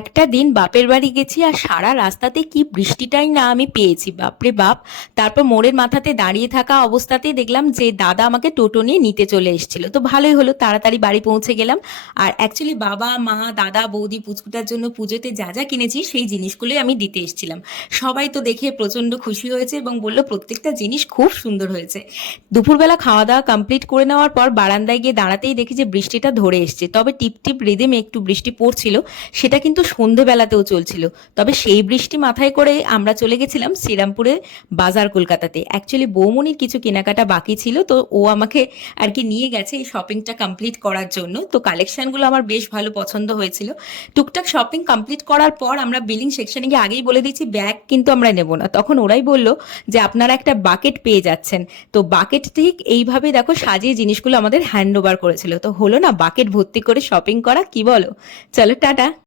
একটা দিন বাপের বাড়ি গেছি আর সারা রাস্তাতে কি বৃষ্টিটাই না আমি পেয়েছি, বাপরে বাপ। তারপর মোড়ের মাথাতে দাঁড়িয়ে থাকা অবস্থাতেই দেখলাম যে দাদা আমাকে টোটো নিয়ে নিতে চলে এসেছিল, তো ভালোই হলো, তাড়াতাড়ি বাড়ি পৌঁছে গেলাম। আর অ্যাকচুয়ালি বাবা মা দাদা বৌদি পুচকুটার জন্য পুজোতে যা যা কিনেছি সেই জিনিসগুলোই আমি দিতে এসেছিলাম। সবাই তো দেখে প্রচন্ড খুশি হয়েছে এবং বললো প্রত্যেকটা জিনিস খুব সুন্দর হয়েছে। দুপুরবেলা খাওয়া দাওয়া কমপ্লিট করে নেওয়ার পর বারান্দায় গিয়ে দাঁড়াতেই দেখি যে বৃষ্টিটা ধরে এসছে, তবে টিপ টিপ রিদেমে একটু বৃষ্টি পড়ছিল। সেটা কিন্তু সন্ধেবেলাতেও চলছিল। তবে সেই বৃষ্টি মাথায় করে আমরা চলে গেছিলাম শ্রীরামপুরে বাজার কলকাতাতে। অ্যাকচুয়ালি বৌমনির কিছু কেনাকাটা বাকি ছিল, তো ও আমাকে আর কি নিয়ে গেছে এই শপিংটা কমপ্লিট করার জন্য। তো কালেকশনগুলো আমার বেশ ভালো পছন্দ হয়েছিল। টুকটাক শপিং কমপ্লিট করার পর আমরা বিলিং সেকশনে গিয়ে আগেই বলে দিচ্ছি ব্যাগ কিন্তু আমরা নেব না, তখন ওরাই বলল যে আপনারা একটা বাকেট পেয়ে যাচ্ছেন। তো বাকেট ঠিক এইভাবে দেখো সাজিয়ে জিনিসগুলো আমাদের হ্যান্ড ওভার করেছিল, তো হলো না বাকেট ভর্তি করে শপিং করা, কি বলো? চলো টাটা।